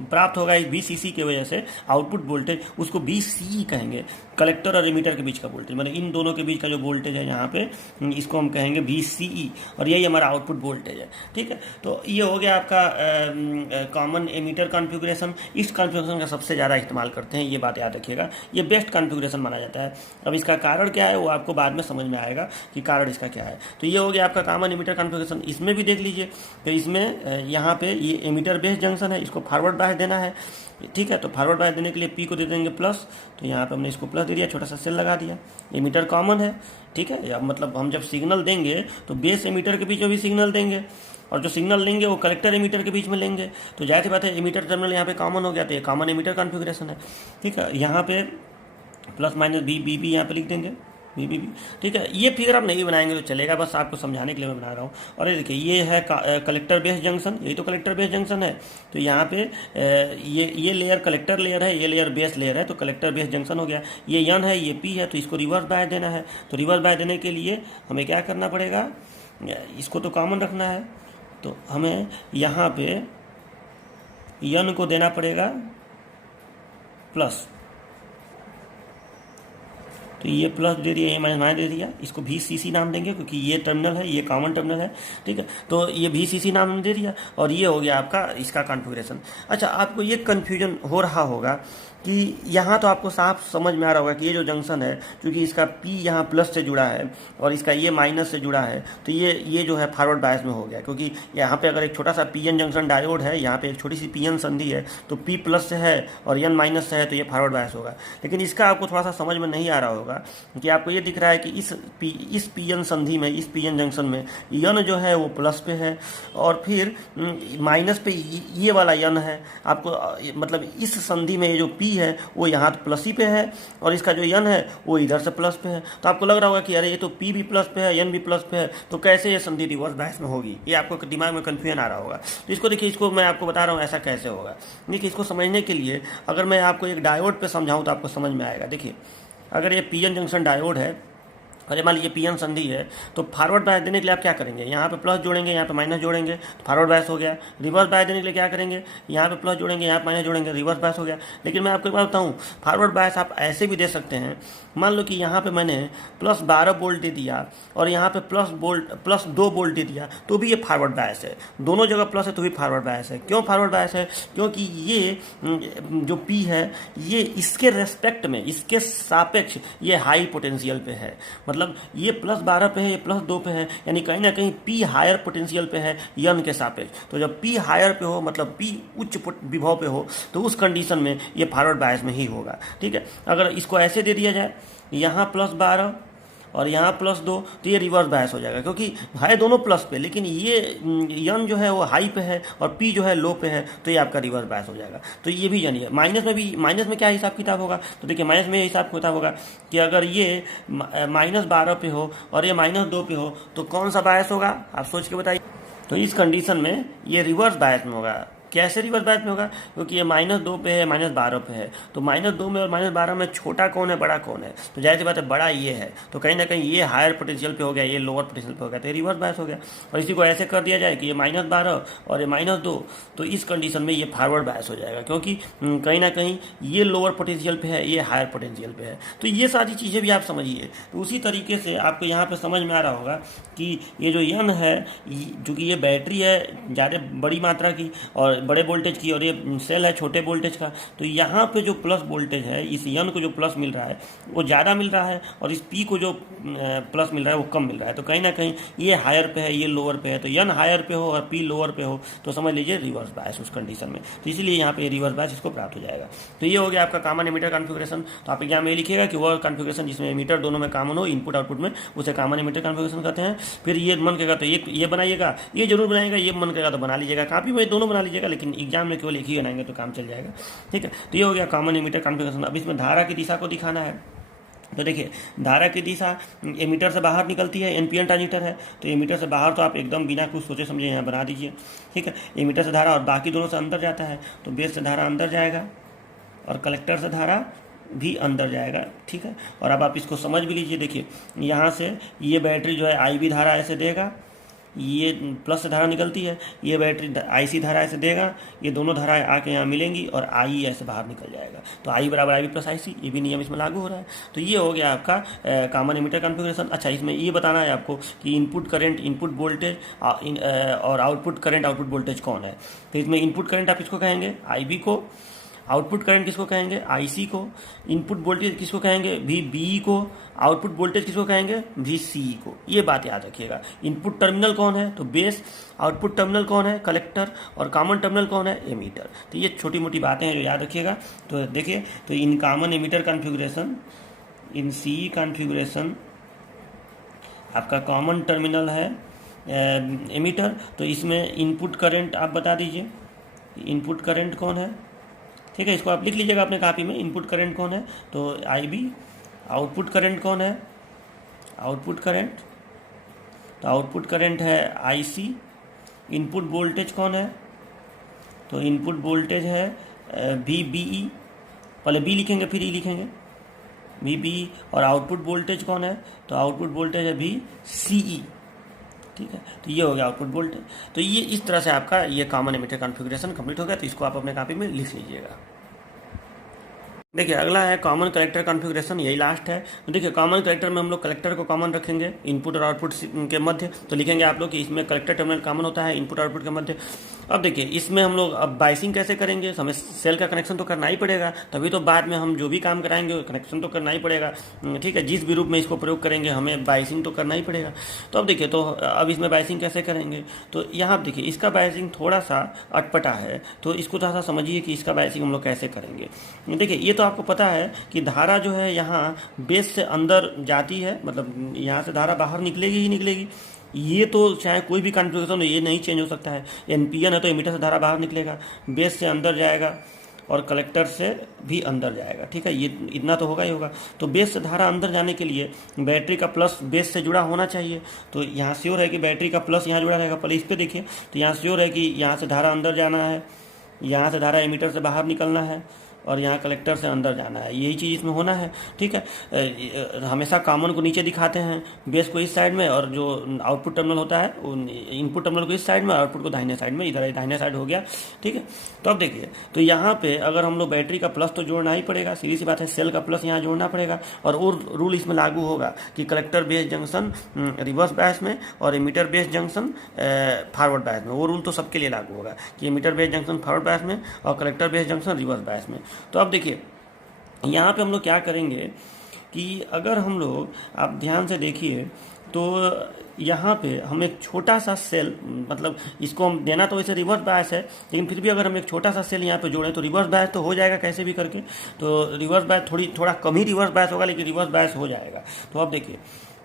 प्राप्त होगा इस वी सी सी की वजह से आउटपुट वोल्टेज, उसको वी सी कहेंगे, कलेक्टर और एमीटर के बीच का वोल्टेज, मतलब इन दोनों के बीच का जो वोल्टेज है यहाँ पे, इसको हम कहेंगे वी सी ई, और यही हमारा आउटपुट वोल्टेज है, ठीक है। तो ये हो गया आपका कॉमन एमीटर कॉन्फ़िगरेशन। इस कॉन्फ़िगरेशन का सबसे ज़्यादा इस्तेमाल करते हैं, ये बात याद रखिएगा, ये बेस्ट कॉन्फ़िगरेशन माना जाता है। अब इसका कारण क्या है वो आपको बाद में समझ में आएगा कि कारण इसका क्या है। तो ये हो गया आपका कॉमन एमीटर कॉन्फ़िगरेशन। इसमें भी देख लीजिए, तो इसमें यहाँ पे ये एमीटर बेस जंक्शन है, इसको फॉरवर्ड बायस देना है, ठीक है। तो फॉरवर्ड बायस देने के लिए पी को दे देंगे प्लस, तो यहाँ पे हमने इसको प्लस दे दिया, छोटा सा सेल लगा दिया, एमीटर कॉमन है, ठीक है। अब मतलब हम जब सिग्नल देंगे तो बेस एमीटर के बीच में भी सिग्नल देंगे, और जो सिग्नल लेंगे वो कलेक्टर एमीटर के बीच में लेंगे। तो जाहिर सी बात है एमीटर टर्मिनल यहाँ पे कॉमन हो गया, तो ये कॉमन एमीटर कॉन्फ़िगरेशन है, ठीक है। यहाँ पे plus minus B B B यहाँ पे लिख देंगे, बी बी बी, ठीक है। ये फिगर आप नहीं बनाएंगे तो चलेगा, बस आपको समझाने के लिए मैं बना रहा हूँ। और ये देखिए ये है कलेक्टर बेस जंक्शन, यही तो कलेक्टर बेस जंक्शन है। तो यहाँ पे ये लेयर कलेक्टर लेयर है, ये लेयर बेस लेयर है, तो कलेक्टर बेस जंक्शन हो गया। ये यन है, ये पी है, तो इसको रिवर्स बायस देना है। तो रिवर्स बायस देने के लिए हमें क्या करना पड़ेगा, इसको तो कॉमन रखना है, तो हमें यहाँ पे यन को देना पड़ेगा प्लस, तो ये प्लस दे दिया, ये माइनस दे दिया, इसको वी सी सी नाम देंगे क्योंकि ये टर्मिनल है, ये कॉमन टर्मिनल है, ठीक है। तो ये वी सी सी नाम दे दिया, और ये हो गया आपका इसका कॉन्फ़िगरेशन। अच्छा, आपको ये कन्फ्यूजन हो रहा होगा कि यहाँ तो आपको साफ समझ में आ रहा होगा कि ये जो जंक्शन है, क्योंकि इसका P यहाँ प्लस से जुड़ा है और इसका ये माइनस से जुड़ा है, तो ये जो है फॉरवर्ड बायस में हो गया। क्योंकि यहाँ पे अगर एक छोटा सा पी एन जंक्शन डायोड है, यहाँ पे एक छोटी सी पी एन संधि है, तो P प्लस से है और एन माइनस से है, तो ये फॉरवर्ड बायस होगा। लेकिन इसका आपको थोड़ा सा समझ में नहीं आ रहा होगा कि आपको ये दिख रहा है कि इस पी एन संधि में, इस पी एन जंक्शन में यन जो है वो प्लस पे है, और फिर माइनस पे ये वाला यन है। आपको मतलब इस संधि में ये जो P है वो यहाँ तो प्लस ही पे है, और इसका जो यन है वो इधर से प्लस पे है। तो आपको लग रहा होगा कि अरे ये तो P भी प्लस पे है, यन भी प्लस पे है, तो कैसे ये संधि रिवर्स बायस में होगी, ये आपको दिमाग में कन्फ्यूजन आ रहा होगा। तो इसको देखिए, इसको मैं आपको बता रहा हूँ ऐसा कैसे होगा। देखिए, इसको समझने के लिए अगर मैं आपको एक डायोड पे समझाऊँ तो आपको समझ में आएगा। देखिए, अगर ये पी एन जंक्शन डायोड है, अरे मान लीजिए पी एन संधि है, तो फॉरवर्ड बायस देने के लिए आप क्या करेंगे, यहाँ पे प्लस जोड़ेंगे, यहाँ पे माइनस जोड़ेंगे, तो फॉरवर्ड बायस हो गया। रिवर्स बायस देने के लिए क्या करेंगे, यहाँ पे प्लस जोड़ेंगे, यहाँ पे माइनस जोड़ेंगे, रिवर्स बायस हो गया। लेकिन मैं आपको एक बात बताऊँ, फॉरवर्ड बायस आप ऐसे भी दे सकते हैं। मान लो कि यहाँ पे मैंने प्लस 12 वोल्ट दे दिया और यहाँ पे प्लस 2 वोल्ट दे दिया, तो भी ये फॉरवर्ड बायस है। दोनों जगह प्लस है तो भी फॉरवर्ड बायस है। क्यों फॉरवर्ड बायस है? क्योंकि ये जो पी है ये इसके रेस्पेक्ट में, इसके सापेक्ष ये हाई पोटेंशियल पे है। मतलब ये प्लस 12 पे है, ये प्लस 2 पे है, यानी कहीं ना कहीं पी हायर पोटेंशियल पे है यन के सापेक्ष। तो जब पी हायर पे हो, मतलब पी उच्च विभव पे हो, तो उस कंडीशन में ये फॉरवर्ड बायस में ही होगा, ठीक है। अगर इसको ऐसे दे दिया जाए, यहाँ प्लस 12 और यहाँ प्लस 2, तो ये रिवर्स बायस हो जाएगा, क्योंकि है दोनों प्लस पे, लेकिन ये यन जो है वो हाई पे है और पी जो है लो पे है, तो ये आपका रिवर्स बायस हो जाएगा। तो ये भी जानिए, माइनस में क्या हिसाब किताब होगा, तो देखिए माइनस में हिसाब किताब होगा कि अगर ये -12 पे हो और ये -2 पे हो, तो कौन सा बायस होगा, आप सोच के बताइए। तो इस कंडीशन में ये रिवर्स बायस में होगा। कैसे रिवर्स बायस में होगा? क्योंकि ये -2 पे है, -12 पे है, तो -2 में और -12 में छोटा कौन है, बड़ा कौन है? तो जाहिर सी बात है बड़ा ये है, तो कहीं ना कहीं ये हायर पोटेंशियल पे हो गया, ये लोअर पोटेंशियल पे हो गया, तो ये रिवर्स बायस हो गया। और इसी को ऐसे कर दिया जाए कि ये -12 और ये -2, तो इस कंडीशन में ये फॉरवर्ड बायस हो जाएगा, क्योंकि कहीं ना कहीं ये लोअर पोटेंशियल पे है, ये हायर पोटेंशियल पे है। तो ये सारी चीज़ें भी आप समझिए। तो उसी तरीके से आपको यहाँ पर समझ में आ रहा होगा कि ये जो यन है, चूँकि ये बैटरी है ज़्यादा बड़ी मात्रा की, और बड़े वोल्टेज की और ये सेल है छोटे वोल्टेज का, तो यहाँ पे जो प्लस वोल्टेज है, इस यन को जो प्लस मिल रहा है वो ज़्यादा मिल रहा है और इस पी को जो प्लस मिल रहा है वो कम मिल रहा है। तो कहीं ना कहीं ये हायर पे है, ये लोअर पे है। तो यन हायर पे हो और पी लोअर पे हो तो समझ लीजिए रिवर्स बायस उस कंडीशन में। तो इसीलिए यहाँ पे रिवर्स बायस इसको प्राप्त हो जाएगा। तो ये हो गया आपका कॉमन एमीटर कॉन्फ़िगरेशन। तो आप एग्जाम में लिखिएगा कि वह कॉन्फ़िगरेशन जिसमें एमीटर दोनों में कॉमन हो, इनपुट आउटपुट में, उसे कॉमन एमीटर कॉन्फ़िगरेशन कहते हैं। फिर ये मन करेगा तो ये बनाइएगा, ये जरूर बनाइएगा, ये मन करेगा तो बना लीजिएगा, कापी में दोनों बना लीजिएगा, लेकिन एग्जाम में केवल एक ही बनाएंगे तो काम चल जाएगा। ठीक है, तो ये हो गया कॉमन एमीटर कॉन्फ़िगरेशन। अब इसमें धारा की दिशा को दिखाना है। तो देखिए धारा की दिशा एमीटर से बाहर निकलती है, एनपीएन ट्रांजिस्टर है तो एमीटर से बाहर तो आप एकदम बिना कुछ सोचे समझे यहाँ बना दीजिए। ठीक है, एमीटर से धारा और बाकी दोनों से अंदर जाता है, तो बेस से धारा अंदर जाएगा और कलेक्टर से धारा भी अंदर जाएगा। ठीक है, और अब आप इसको समझ भी लीजिए। देखिए यहाँ से ये बैटरी जो है आई भी धारा ऐसे देगा, ये प्लस से धारा निकलती है, ये बैटरी आईसी धारा ऐसे देगा, ये दोनों धाराएं आके यहाँ मिलेंगी और आई ऐसे बाहर निकल जाएगा। तो आई बराबर आई बी प्लस आई सी, ये भी नियम इसमें लागू हो रहा है। तो ये हो गया आपका कॉमन एमीटर कॉन्फ़िगरेशन। अच्छा, इसमें ये बताना है आपको कि इनपुट करंट इनपुट वोल्टेज और आउटपुट करंट आउटपुट वोल्टेज कौन है। तो इसमें इनपुट करंट आप इसको कहेंगे आई बी को, आउटपुट करंट किसको कहेंगे आईसी को, इनपुट वोल्टेज किसको कहेंगे वी बी को, आउटपुट वोल्टेज किसको कहेंगे वी सी को। ये बात याद रखिएगा। इनपुट टर्मिनल कौन है तो बेस, आउटपुट टर्मिनल कौन है कलेक्टर, और कॉमन टर्मिनल कौन है एमीटर। तो ये छोटी मोटी बातें हैं जो याद रखिएगा। तो देखिए, तो in common emitter configuration, in C configuration आपका कॉमन टर्मिनल है एमीटर। तो इसमें इनपुट करंट आप बता दीजिए, इनपुट करंट कौन है। ठीक है, इसको आप लिख लीजिएगा अपने कॉपी में, इनपुट करंट कौन है तो आई बी। आउटपुट करंट कौन है, आउटपुट करंट, तो आउटपुट करंट है आई सी। इनपुट वोल्टेज कौन है तो इनपुट वोल्टेज है वी बी ई, पहले बी लिखेंगे फिर ई लिखेंगे, वी बी ई। और आउटपुट वोल्टेज कौन है तो आउटपुट वोल्टेज है वी सी ई। ठीक है, तो ये हो गया आउटपुट वोल्टेज। तो ये इस तरह से आपका ये कॉमन एमीटर कॉन्फ़िगरेशन कंप्लीट हो गया। तो इसको आप अपने कॉपी में लिख लीजिएगा। देखिए अगला है कॉमन कलेक्टर कॉन्फ़िगरेशन, यही लास्ट है। तो देखिए कॉमन कलेक्टर में हम लोग कलेक्टर को कॉमन रखेंगे इनपुट और आउटपुट के मध्य। तो लिखेंगे आप लोग कि इसमें कलेक्टर टर्मिनल कॉमन होता है इनपुट आउटपुट के मध्य। अब देखिए इसमें हम लोग अब बाइसिंग कैसे करेंगे, हमें सेल का कनेक्शन तो करना ही पड़ेगा, तभी तो बाद में हम जो भी काम कराएंगे कनेक्शन तो करना ही पड़ेगा। ठीक है, जिस भी रूप में इसको प्रयोग करेंगे हमें बाइसिंग तो करना ही पड़ेगा। तो अब देखिए, तो अब इसमें बाइसिंग कैसे करेंगे। तो यहाँ आप देखिए इसका बाइसिंग थोड़ा सा अटपटा है, तो इसको थोड़ा सा समझिए कि इसका बाइसिंग हम लोग कैसे करेंगे। देखिए ये तो आपको पता है कि धारा जो है यहाँ बेस से अंदर जाती है, मतलब यहाँ से धारा बाहर निकलेगी ही निकलेगी। ये तो चाहे कोई भी कॉन्फ़िगरेशन हो ये नहीं चेंज हो सकता है। एनपीएन है तो एमीटर से धारा बाहर निकलेगा, बेस से अंदर जाएगा और कलेक्टर से भी अंदर जाएगा। ठीक है, ये इतना तो होगा ही होगा। तो बेस से धारा अंदर जाने के लिए बैटरी का प्लस बेस से जुड़ा होना चाहिए। तो यहाँ श्योर है कि बैटरी का प्लस यहाँ जुड़ा रहेगा। पहले इस पर देखिए, तो यहाँ श्योर है कि यहाँ से धारा अंदर जाना है, यहाँ से धारा एमीटर से बाहर निकलना है और यहाँ कलेक्टर से अंदर जाना है, यही चीज़ इसमें होना है। ठीक है, हमेशा कॉमन को नीचे दिखाते हैं, बेस को इस साइड में, और जो आउटपुट टर्मिनल होता है इनपुट टर्मिनल को इस साइड में, आउटपुट को दाहिने साइड में, इधर दाहिने साइड हो गया। ठीक है, तो अब देखिए, तो यहाँ पे अगर हम लोग बैटरी का प्लस तो जोड़ना ही पड़ेगा, सीधी सी बात है, सेल का प्लस यहाँ जोड़ना पड़ेगा। और रूल इसमें लागू होगा कि collector base junction reverse bias में और emitter base junction forward bias में। वो रूल तो सबके लिए लागू होगा कि emitter base junction forward bias में और collector base junction reverse bias में। तो अब देखिए यहाँ पे हम लोग क्या करेंगे कि अगर हम लोग, आप ध्यान से देखिए, तो यहाँ पे हम एक छोटा सा सेल, मतलब इसको हम देना तो वैसे रिवर्स बायस है, लेकिन फिर भी अगर हम एक छोटा सा सेल यहाँ पे जोड़ें तो रिवर्स बायस तो हो जाएगा कैसे भी करके। तो रिवर्स बायस थोड़ा कम ही रिवर्स बायस होगा, लेकिन रिवर्स बायस हो जाएगा। तो अब देखिए,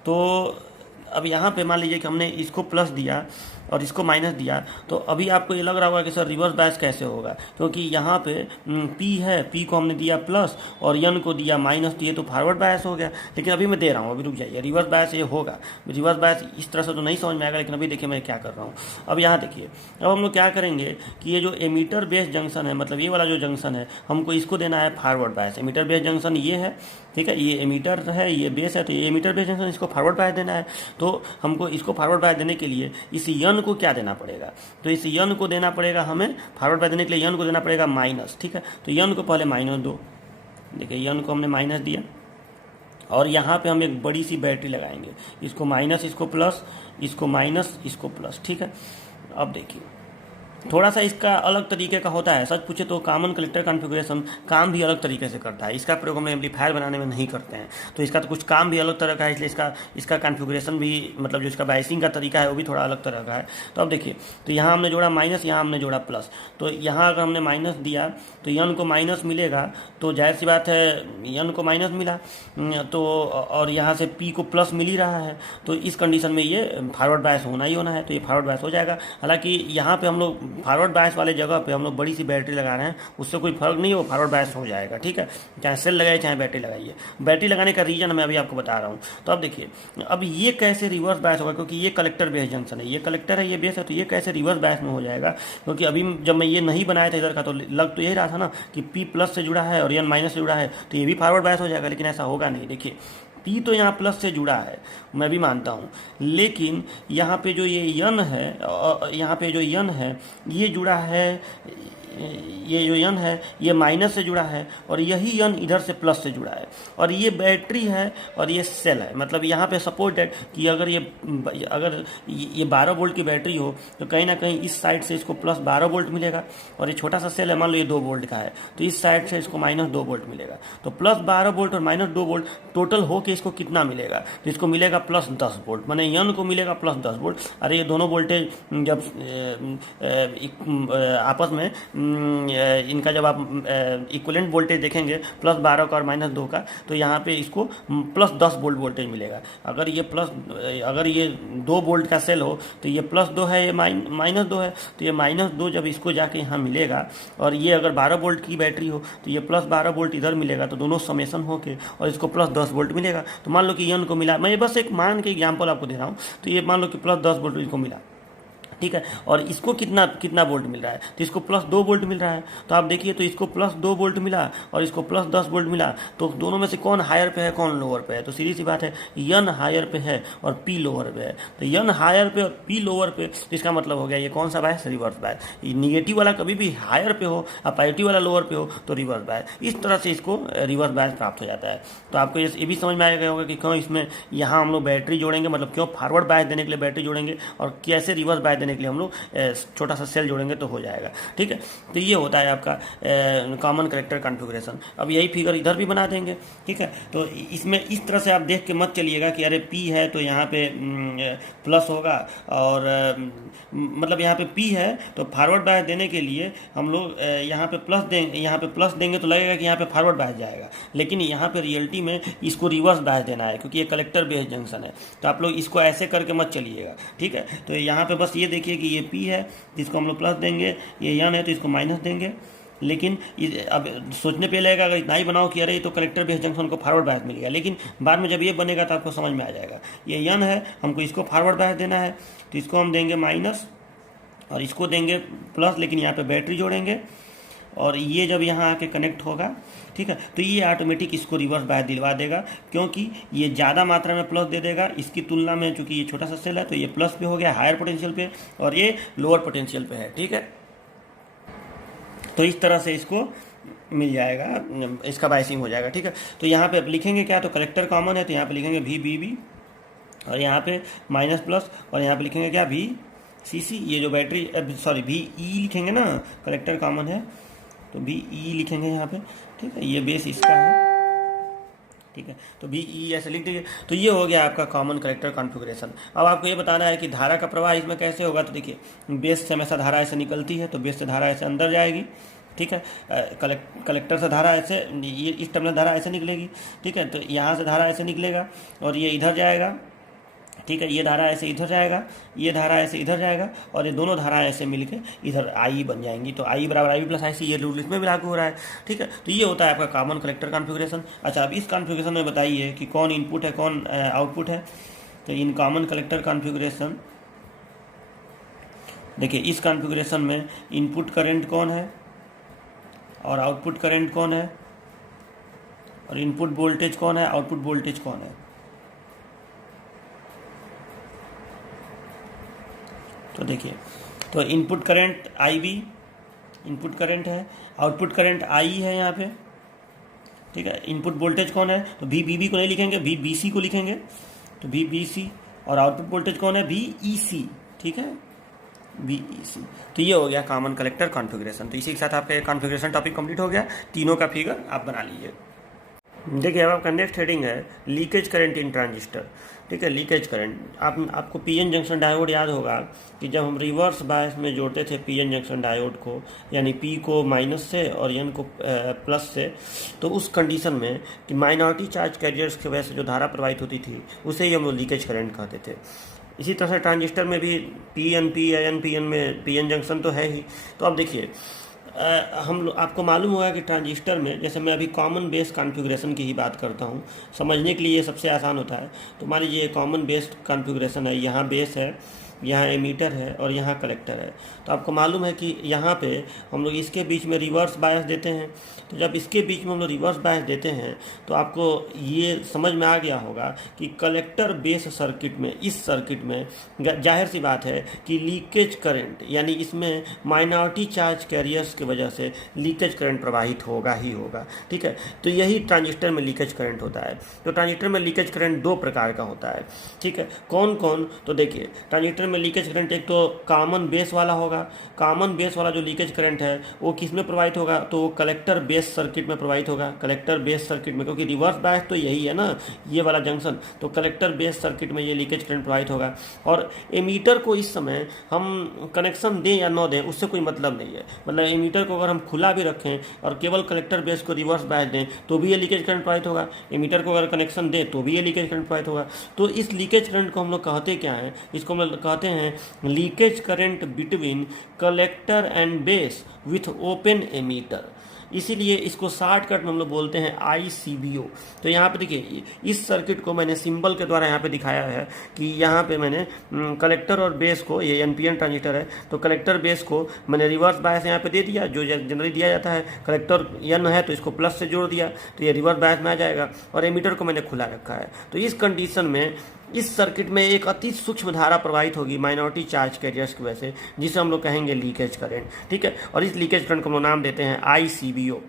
तो अब यहाँ पे मान लीजिए कि हमने इसको प्लस दिया और इसको माइनस दिया, तो अभी आपको ये लग रहा होगा कि सर रिवर्स बायस कैसे होगा, क्योंकि यहाँ पे पी है, पी को हमने दिया प्लस और यन को दिया माइनस, दिए तो फॉरवर्ड बायस हो गया। लेकिन अभी मैं दे रहा हूँ, अभी रुक जाइए, रिवर्स बायस ये होगा। रिवर्स बायस इस तरह से तो नहीं समझ में आएगा, लेकिन अभी देखिए मैं क्या कर रहा हूँ। अब यहाँ देखिए, अब हम लोग क्या करेंगे कि ये जो एमीटर बेस जंक्शन है, मतलब ये वाला जो जंक्शन है, हमको इसको देना है forward bias. Emitter base junction ये है, ठीक है, ये एमीटर है, ये बेस है, तो ये एमीटर बेस जंक्शन इसको फॉरवर्ड बायस देना है। तो हमको इसको फॉरवर्ड बायस देने के लिए इस यन को क्या देना पड़ेगा, तो इस यन को देना पड़ेगा हमें फॉरवर्ड बायस देने के लिए, यन को देना पड़ेगा माइनस। ठीक है, तो यन को पहले माइनस दो, देखिए यन को हमने माइनस दिया और यहाँ पे हम एक बड़ी सी बैटरी लगाएंगे, इसको माइनस, इसको प्लस, इसको माइनस, इसको प्लस। ठीक है, अब देखिए थोड़ा सा इसका अलग तरीके का होता है। सच पूछे तो कॉमन कलेक्टर कॉन्फ़िगरेशन काम भी अलग तरीके से करता है। इसका प्रयोग हम एम्पलीफायर बनाने में नहीं करते हैं, तो इसका तो कुछ काम भी अलग तरह का है, इसलिए इसका कॉन्फ़िगरेशन भी मतलब जो इसका बाइसिंग का तरीका है वो भी थोड़ा अलग तरह का है। तो अब देखिए, तो यहाँ हमने जोड़ा माइनस, यहाँ हमने जोड़ा प्लस। तो यहाँ अगर हमने माइनस दिया तो यन को माइनस मिलेगा, तो जाहिर सी बात है यन को माइनस मिला, तो और यहाँ से पी को प्लस मिल ही रहा है, तो इस कंडीशन में ये फॉरवर्ड बायस होना ही होना है, तो ये फॉरवर्ड बायस हो जाएगा। हालांकि यहाँ पे हम लोग फॉरवर्ड बायस वाले जगह पे हम लोग बड़ी सी बैटरी लगा रहे हैं, उससे कोई फर्क नहीं हो, फॉरवर्ड बायस हो जाएगा। ठीक है, चाहे सेल लगाइए चाहे बैटरी लगाइए। बैटरी लगाने का रीजन मैं अभी आपको बता रहा हूँ। तो अब देखिए, अब ये कैसे रिवर्स बायस होगा, क्योंकि ये कलेक्टर बेस जंक्शन है, ये कलेक्टर है ये बेस है, तो ये कैसे रिवर्स बायस में हो जाएगा। क्योंकि अभी जब मैं ये नहीं बनाया था इधर का, तो लग तो यही रहा था ना कि पी प्लस से जुड़ा है और एन माइनस से जुड़ा है, तो ये भी फॉरवर्ड बायस हो जाएगा, लेकिन ऐसा होगा नहीं। देखिए, पी तो यहाँ प्लस से जुड़ा है, मैं भी मानता हूँ, लेकिन यहाँ पे जो ये यन है, यहाँ पे जो यन है ये जुड़ा है, ये जो यन है ये माइनस से जुड़ा है, और यही यन इधर से प्लस से जुड़ा है, और ये बैटरी है और ये सेल है। मतलब यहाँ पे सपोर्ट है कि अगर ये 12 वोल्ट की बैटरी हो तो कहीं ना कहीं इस साइड से इसको प्लस 12 वोल्ट मिलेगा, और ये छोटा सा सेल है, मान लो ये 2 वोल्ट का है, तो इस साइड से इसको माइनस 2 वोल्ट मिलेगा। तो प्लस 12 वोल्ट और माइनस 2 वोल्ट टोटल होके इसको कितना मिलेगा, तो इसको मिलेगा प्लस 10 वोल्ट, माने यन को मिलेगा प्लस 10 वोल्ट। अरे ये दोनों वोल्टेज जब आपस में इनका जब आप इक्वलेंट वोल्टेज देखेंगे प्लस 12 का और माइनस 2 का, तो यहाँ पे इसको प्लस 10 वोल्ट वोल्टेज मिलेगा। अगर ये 2 वोल्ट का सेल हो तो ये प्लस 2 है, ये माइनस 2 है, तो ये माइनस 2 जब इसको जाके यहाँ मिलेगा, और ये अगर 12 वोल्ट की बैटरी हो तो ये प्लस 12 वोल्ट इधर मिलेगा, तो दोनों समेसन होके और इसको प्लस 10 वोल्ट मिलेगा। तो मान लो कि यन को मिला, मैं बस एक मान के एग्जाम्पल आपको दे रहा हूँ, तो ये मान लो कि प्लस 10 वोल्ट इसको मिला, ठीक है, और इसको कितना वोल्ट मिल रहा है, तो इसको प्लस 2 वोल्ट मिल रहा है। तो आप देखिए, तो इसको प्लस 2 वोल्ट मिला और इसको प्लस 10 वोल्ट मिला, तो दोनों में से कौन हायर पे है कौन लोअर पे है, तो सीधी सी बात है यन हायर पे है और पी लोअर पे है। तो यन हायर पे और पी लोअर पे, तो इसका मतलब हो गया ये कौन सा बायस, रिवर्स बायस। निगेटिव वाला कभी भी हायर पे हो और पॉजिटिव वाला लोअर पे हो तो रिवर्स बायस। इस तरह से इसको रिवर्स बायस प्राप्त हो जाता है। तो आपको ये भी समझ में आ गया होगा कि क्यों इसमें यहाँ हम लोग बैटरी जोड़ेंगे, मतलब क्यों फॉरवर्ड बायस देने के लिए बैटरी जोड़ेंगे, और कैसे रिवर्स बायस देने के लिए हम लोग छोटा सा सेल जोड़ेंगे तो हो जाएगा। ठीक है, तो ये होता है आपका कॉमन कलेक्टर कॉन्फ़िगरेशन। अब यही फिगर इधर भी बना देंगे। ठीक है, तो इसमें इस तरह से आप देख के मत चलिएगा कि अरे पी है तो यहाँ पे प्लस होगा, और मतलब यहाँ पे पी है तो फॉरवर्ड बायस देने के लिए हम लोग यहाँ पे प्लस देंगे तो लगेगा कि यहाँ पे फॉरवर्ड बायस जाएगा, लेकिन यहाँ पे रियलिटी में इसको रिवर्स बायस देना है, क्योंकि ये कलेक्टर बेस्ड जंक्शन है। तो आप लोग इसको ऐसे करके मत चलिएगा। ठीक है, तो यहाँ पे बस ये देखिए कि ये पी है जिसको हम लोग प्लस देंगे, ये यन है तो इसको माइनस देंगे, लेकिन अब सोचने पे लगेगा अगर इतना ही बनाओ कि अरे ये तो कलेक्टर बेस जंक्शन को फॉरवर्ड बायस मिल गया, लेकिन बाद में जब ये बनेगा तो आपको समझ में आ जाएगा। ये यन है, हमको इसको फॉरवर्ड बायस देना है, तो इसको हम देंगे माइनस और इसको देंगे प्लस, लेकिन यहाँ पे बैटरी जोड़ेंगे, और ये जब यहाँ आके कनेक्ट होगा, ठीक है, तो ये ऑटोमेटिक इसको रिवर्स बायस दिलवा देगा, क्योंकि ये ज़्यादा मात्रा में प्लस दे देगा इसकी तुलना में। चूँकि ये छोटा सा सेल है तो ये प्लस पे हो गया हायर पोटेंशियल पे, और ये लोअर पोटेंशियल पे है। ठीक है, तो इस तरह से इसको मिल जाएगा, इसका बायसिंग हो जाएगा। ठीक है, तो यहाँ पे लिखेंगे क्या, तो कलेक्टर कॉमन है तो यहाँ पे लिखेंगे वी बी बी, और यहाँ पे माइनस प्लस, और यहाँ पे लिखेंगे क्या वी सी सी। ये जो बैटरी सॉरी वी ई लिखेंगे ना, कलेक्टर कॉमन है तो वी ई लिखेंगे यहाँ पे। ठीक है, ये बेस इसका है। ठीक है, तो वी ई ऐसे लिख दीजिए। तो ये हो गया आपका कॉमन कलेक्टर कॉन्फ़िगरेशन। अब आपको ये बताना है कि धारा का प्रवाह इसमें कैसे होगा। तो देखिए, बेस से हमेशा धारा ऐसे निकलती है, तो बेस से धारा ऐसे अंदर जाएगी। ठीक है, कलेक्टर से धारा ऐसे, ये इस टर्मिनल धारा ऐसे निकलेगी। ठीक है, तो यहाँ से धारा ऐसे निकलेगा और ये इधर जाएगा। ठीक है, ये धारा ऐसे इधर जाएगा, ये धारा ऐसे इधर जाएगा, और ये दोनों धारा ऐसे मिलके इधर आई बन जाएंगी। तो आई बराबर आई प्लस आई सी, ये रूल इसमें भी लागू हो रहा है। ठीक है, तो ये होता है आपका कॉमन कलेक्टर कॉन्फ़िगरेशन। अच्छा, अब इस कॉन्फ़िगरेशन में बताइए कि कौन इनपुट है कौन आउटपुट है। तो इन कॉमन कलेक्टर कॉन्फ़िगरेशन देखिए, इस कॉन्फ़िगरेशन में इनपुट करंट कौन है और आउटपुट करंट कौन है, और इनपुट वोल्टेज कौन है, आउटपुट वोल्टेज कौन है। तो देखिए, तो input current I B input current है, आउटपुट करंट आई है यहाँ पे। ठीक है, इनपुट वोल्टेज कौन है, तो वी बी बी को नहीं लिखेंगे, वी बी सी को लिखेंगे, तो वी बी सी, और आउटपुट वोल्टेज कौन है, वी ई सी। ठीक है, VEC। तो ये हो गया कॉमन कलेक्टर कॉन्फ़िगरेशन। तो इसी के साथ आपका कॉन्फ़िगरेशन टॉपिक कंप्लीट हो गया। तीनों का फिगर आप बना लीजिए। देखिए अब आपका नेक्स्ट हेडिंग है लीकेज करंट इन ट्रांजिस्टर। ठीक है, लीकेज करंट आपको पीएन जंक्शन डायोड याद होगा कि जब हम रिवर्स बायस में जोड़ते थे पीएन जंक्शन डायोड को, यानी पी को माइनस से और एन को प्लस से, तो उस कंडीशन में कि माइनॉरिटी चार्ज कैरियर्स की वजह से जो धारा प्रवाहित होती थी उसे ही हम लोग लीकेज करंट कहते थे। इसी तरह से ट्रांजिस्टर में भी पी एन में पीएन जंक्शन तो है ही। तो अब देखिए आपको मालूम होगा कि ट्रांजिस्टर में, जैसे मैं अभी कॉमन बेस कॉन्फ़िगरेशन की ही बात करता हूँ, समझने के लिए ये सबसे आसान होता है। तो मान लीजिए ये कॉमन बेस कॉन्फ़िगरेशन है, यहाँ बेस है, यहाँ एमीटर है और यहाँ कलेक्टर है। तो आपको मालूम है कि यहाँ पे हम लोग इसके बीच में रिवर्स बायस देते हैं। तो जब इसके बीच में हम लोग रिवर्स बायस देते हैं तो आपको ये समझ में आ गया होगा कि कलेक्टर बेस सर्किट में, इस सर्किट में जाहिर सी बात है कि लीकेज करंट, यानी इसमें माइनॉरिटी चार्ज कैरियर्स की वजह से लीकेज करंट प्रवाहित होगा ही होगा। ठीक है, तो यही ट्रांजिस्टर में लीकेज करंट होता है। तो ट्रांजिस्टर में लीकेज करंट दो प्रकार का होता है। ठीक है, कौन कौन? तो देखिए ट्रांजिस्टर में लीकेज करंट एक तो कॉमन बेस वाला होगा। कॉमन बेस वाला जो लीकेज करंट है वो किस में प्रवाहित होगा? तो वो कलेक्टर बेस सर्किट में प्रवाहित होगा। कलेक्टर बेस सर्किट में, क्योंकि रिवर्स बायस तो यही है ना, ये वाला जंक्शन। तो कलेक्टर बेस सर्किट में ये लीकेज करंट प्रवाहित होगा। और एमीटर को इस समय हम कनेक्शन दें या न दें उससे कोई मतलब नहीं है। मतलब एमीटर को अगर हम खुला भी रखें और केवल कलेक्टर बेस को रिवर्स बायस दें तो भी ये लीकेज करंट प्रवाहित होगा। एमीटर को अगर कनेक्शन दें तो भी ये लीकेज करंट प्रवाहित होगा। तो इस लीकेज करंट को हम लोग कहते क्या है? इसको हम लोग कहते हैं leakage current between collector and base with open emitter. इसीलिए इसको शॉर्टकट में हम लोग बोलते हैं ICBO। तो यहाँ पे देखिए इस सर्किट को मैंने सिंबल के द्वारा यहाँ पे दिखाया है कि यहाँ पे मैंने कलेक्टर और बेस को, ये NPN ट्रांजिस्टर है, तो कलेक्टर बेस को मैंने रिवर्स बायस यहाँ पे दे दिया, जो जनरली दिया जाता है। कलेक्टर N है तो इसको प्लस से जोड़ दिया तो ये रिवर्स बायस में आ जाएगा, और एमीटर को मैंने खुला रखा है। तो इस कंडीशन में इस सर्किट में एक अति सूक्ष्म धारा प्रवाहित होगी माइनॉरिटी चार्ज कैरियर्स की वजह से, जिसे हम लोग कहेंगे लीकेज करंट। ठीक है, और इस लीकेज करंट को हम लोग नाम देते हैं ICBO।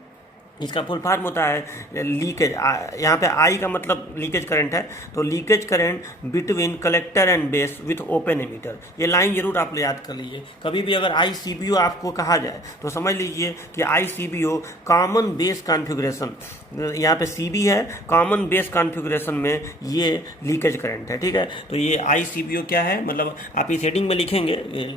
इसका फुल फॉर्म होता है लीकेज, यहाँ पे आई का मतलब लीकेज करंट है, तो leakage current between collector and base with open emitter. ये लाइन जरूर आप लोग याद कर लीजिए। कभी भी अगर ICBO आपको कहा जाए तो समझ लीजिए कि ICBO कॉमन बेस कॉन्फ़िगरेशन, यहाँ पे CB है, कॉमन बेस कॉन्फ़िगरेशन में ये लीकेज करंट है। ठीक है, तो ये ICBO क्या है, मतलब आप इस हेडिंग में लिखेंगे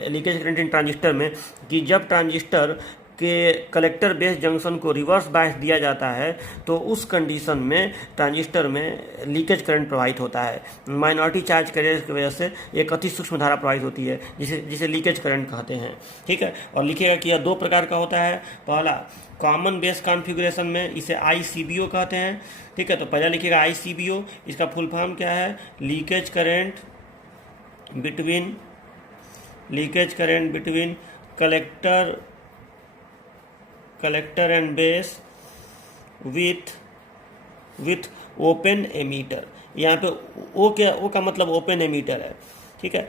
लीकेज करंट इन ट्रांजिस्टर में कि जब ट्रांजिस्टर के कलेक्टर बेस जंक्शन को रिवर्स बायस दिया जाता है तो उस कंडीशन में ट्रांजिस्टर में लीकेज करंट प्रवाहित होता है। माइनॉरिटी चार्ज कैरियर की वजह से एक अति सूक्ष्म धारा प्रवाहित होती है, जिसे लीकेज करंट कहते हैं। ठीक है, और लिखिएगा कि यह दो प्रकार का होता है। पहला कॉमन बेस कॉन्फ़िगरेशन में इसे ICBO कहते हैं। ठीक है, तो पहला लिखिएगा ICBO। इसका फुल फॉर्म क्या है? Leakage current between collector and base with open emitter. यहाँ पे ओ का मतलब ओपन एमीटर है। ठीक है,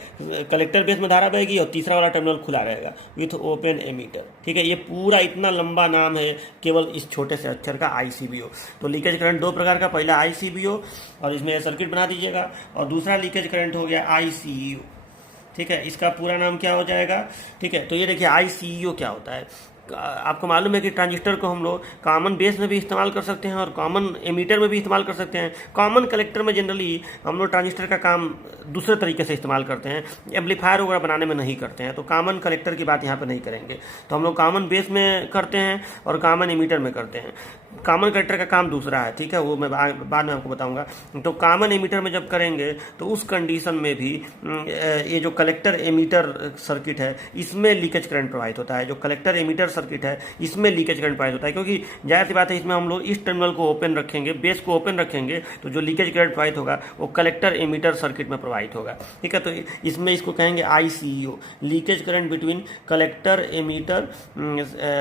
कलेक्टर बेस में धारा बहेगी और तीसरा वाला टर्मिनल खुला रहेगा, विथ ओपन एमीटर। ठीक है, ये पूरा इतना लंबा नाम है केवल इस छोटे से अक्षर का ICBO। तो लीकेज करंट दो प्रकार का, पहला ICBO और इसमें सर्किट बना दीजिएगा, और दूसरा लीकेज करंट हो गया ICEO। ठीक है, इसका पूरा नाम क्या हो जाएगा? ठीक है, तो ये देखिए ICEO क्या होता है। आपको मालूम है कि ट्रांजिस्टर को हम लोग कॉमन बेस में भी इस्तेमाल कर सकते हैं और कॉमन एमीटर में भी इस्तेमाल कर सकते हैं। कॉमन कलेक्टर में जनरली हम लोग ट्रांजिस्टर का काम दूसरे तरीके से इस्तेमाल करते हैं, एम्पलीफायर वगैरह बनाने में नहीं करते हैं। तो कॉमन कलेक्टर की बात यहाँ पे नहीं करेंगे। तो हम लोग कॉमन बेस में करते हैं और कॉमन एमीटर में करते हैं। कॉमन कलेक्टर का काम दूसरा है। ठीक है, वो मैं बाद में आपको बताऊंगा। तो कॉमन एमीटर में जब करेंगे तो उस कंडीशन में भी ये जो कलेक्टर एमीटर सर्किट है इसमें लीकेज करंट प्रवाहित होता है। जो कलेक्टर एमीटर सर्किट है इसमें लीकेज करंट प्रवाहित होता है, क्योंकि जाहिर सी बात है इसमें हम लोग इस टर्मिनल को ओपन रखेंगे, बेस को ओपन रखेंगे, तो जो लीकेज करंट प्रवाहित होगा वो कलेक्टर एमीटर सर्किट में प्रवाहित होगा। ठीक है, तो इसमें इसको कहेंगे ICEO, leakage current between collector emitter,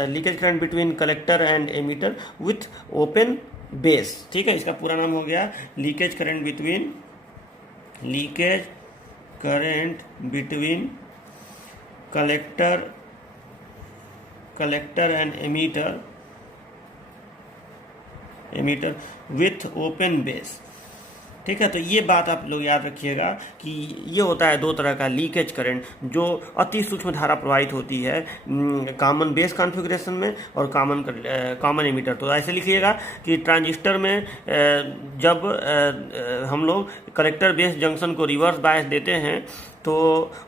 leakage current between collector and emitter with open base. ठीक है, इसका पूरा नाम हो गया leakage current between collector and emitter with open base. ठीक है, तो ये बात आप लोग याद रखिएगा कि ये होता है दो तरह का लीकेज करंट जो अति सूक्ष्म धारा प्रवाहित होती है कॉमन बेस कॉन्फ़िगरेशन में और कॉमन एमिटर। तो ऐसे लिखिएगा कि ट्रांजिस्टर में जब हम लोग कलेक्टर बेस जंक्शन को रिवर्स बायस देते हैं तो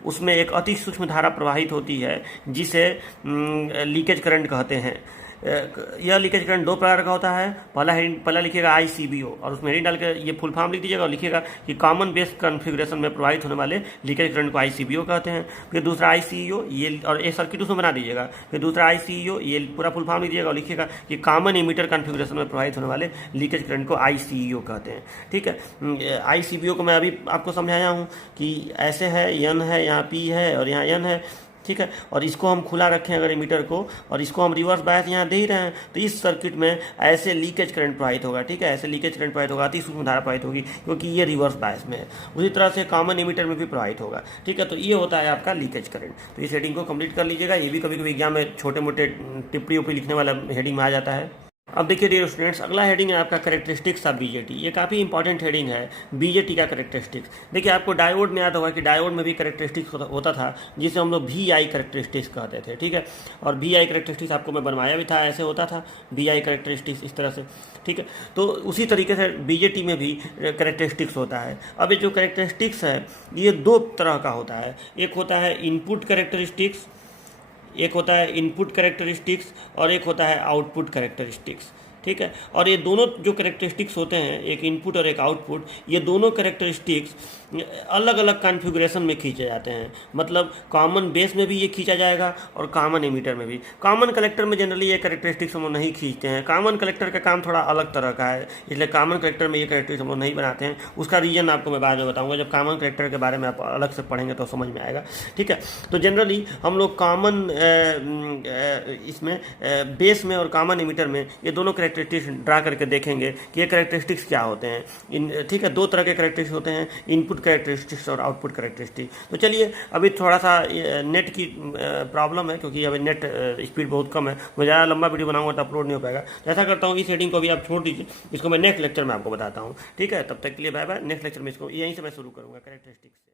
उसमें एक अति सूक्ष्म धारा प्रवाहित होती है जिसे लीकेज करंट कहते हैं। यह लीकेज करंट दो प्रकार का होता है। पहला लिखिएगा ICBO और उसमें हेडिंग डाल के ये फुल फॉर्म लिख दीजिएगा और लिखिएगा कि कॉमन बेस कॉन्फ़िगरेशन में प्रवाहित होने वाले लीकेज करंट को ICBO कहते हैं। फिर दूसरा ICEO, ये और एक सर्किट उसमें बना दीजिएगा। फिर दूसरा ICEO, ये पूरा फुल फॉर्म लिख दीजिएगा और लिखिएगा कि कॉमन एमिटर कॉन्फ़िगरेशन में प्रवाहित होने वाले लीकेज करंट को ICEO कहते हैं। ठीक है, ICBO को मैं अभी आपको समझाया हूँ कि ऐसे है, N है, यहाँ P है और यहाँ N है। ठीक है, और इसको हम खुला रखें अगर एमीटर को और इसको हम रिवर्स बायस यहाँ दे ही रहे हैं तो इस सर्किट में ऐसे लीकेज करंट प्रवाहित होगा। ठीक है, ऐसे लीकेज करंट प्रवाहित होगा, अति सूक्ष्म धारा प्रवाहित होगी क्योंकि ये रिवर्स बायस में है। उसी तरह से कॉमन एमीटर में भी प्रवाहित होगा। ठीक है, तो ये होता है आपका लीकेज करंट। तो इस हेडिंग को कंप्लीट कर लीजिएगा। ये भी कभी कभी एग्जाम में छोटे मोटे टिप्पणी उप्पणी लिखने वाला हेडिंग में आ जाता है। अब देखिए डियर स्टूडेंट्स, अगला हेडिंग है आपका कैरेक्टरिस्टिक्स ऑफ बीजेटी। ये काफ़ी इंपॉर्टेंट हेडिंग है, बीजेटी का कैरेक्टरिस्टिक्स। देखिए आपको डायोड में याद होगा कि डायोड में भी कैरेक्टरिस्टिक्स होता था जिसे हम लोग VI कैरेक्टरिस्टिक्स कहते थे। ठीक है, और VI कैरेक्टरिस्टिक्स आपको मैं बनवाया भी था, ऐसे होता था VI कैरेक्टरिस्टिक्स इस तरह से। ठीक है, तो उसी तरीके से बीजेटी में भी कैरेक्टरिस्टिक्स होता है। अब ये जो कैरेक्टरिस्टिक्स है ये दो तरह का होता है। एक होता है इनपुट कैरेक्टरिस्टिक्स, एक होता है इनपुट कैरेक्टरिस्टिक्स और एक होता है आउटपुट कैरेक्टरिस्टिक्स। ठीक है, और ये दोनों जो कैरेक्टरिस्टिक्स होते हैं, एक इनपुट और एक आउटपुट, ये दोनों कैरेक्टरिस्टिक्स अलग अलग कॉन्फ़िगरेशन में खींचे जाते हैं। मतलब कॉमन बेस में भी ये खींचा जाएगा और कॉमन एमीटर में भी। कॉमन कलेक्टर में जनरली ये कैरेक्टरिस्टिक्स हम लोग नहीं खींचते हैं। कॉमन कलेक्टर का काम थोड़ा अलग तरह का है, इसलिए कॉमन कलेक्टर में ये कैरेक्टरिस्टिक्स हम लोग नहीं बनाते हैं। उसका रीज़न आपको मैं बाद में बताऊँगा, जब कॉमन कलेक्टर के बारे में आप अलग से पढ़ेंगे तो समझ में आएगा। ठीक है, तो जनरली हम लोग कॉमन इसमें बेस में और कॉमन एमीटर में ये दोनों कैरेक्टरिस्टिक्स ड्रा करके देखेंगे कि ये कैरेक्टरिस्टिक्स क्या होते हैं। ठीक है, दो तरह के कैरेक्टरिस्टिक्स होते हैं, इनपुट कैरेक्टरिस्टिक्स और आउटपुट कैरेक्टरिस्टिक्स। तो चलिए, अभी थोड़ा सा नेट की प्रॉब्लम है क्योंकि अभी नेट स्पीड बहुत कम है, मैं ज़्यादा लंबा वीडियो बनाऊंगा तो अपलोड नहीं हो पाएगा। तो ऐसा करता हूँ, इस हेडिंग को भी आप छोड़ दीजिए, इसको मैं नेक्स्ट लेक्चर में आपको बताता हूँ। ठीक है, तब तक के लिए बाय बाय। नेक्स्ट लेक्चर में इसको यहीं से मैं शुरू करूँगा कैरेक्टरिस्टिक्स से।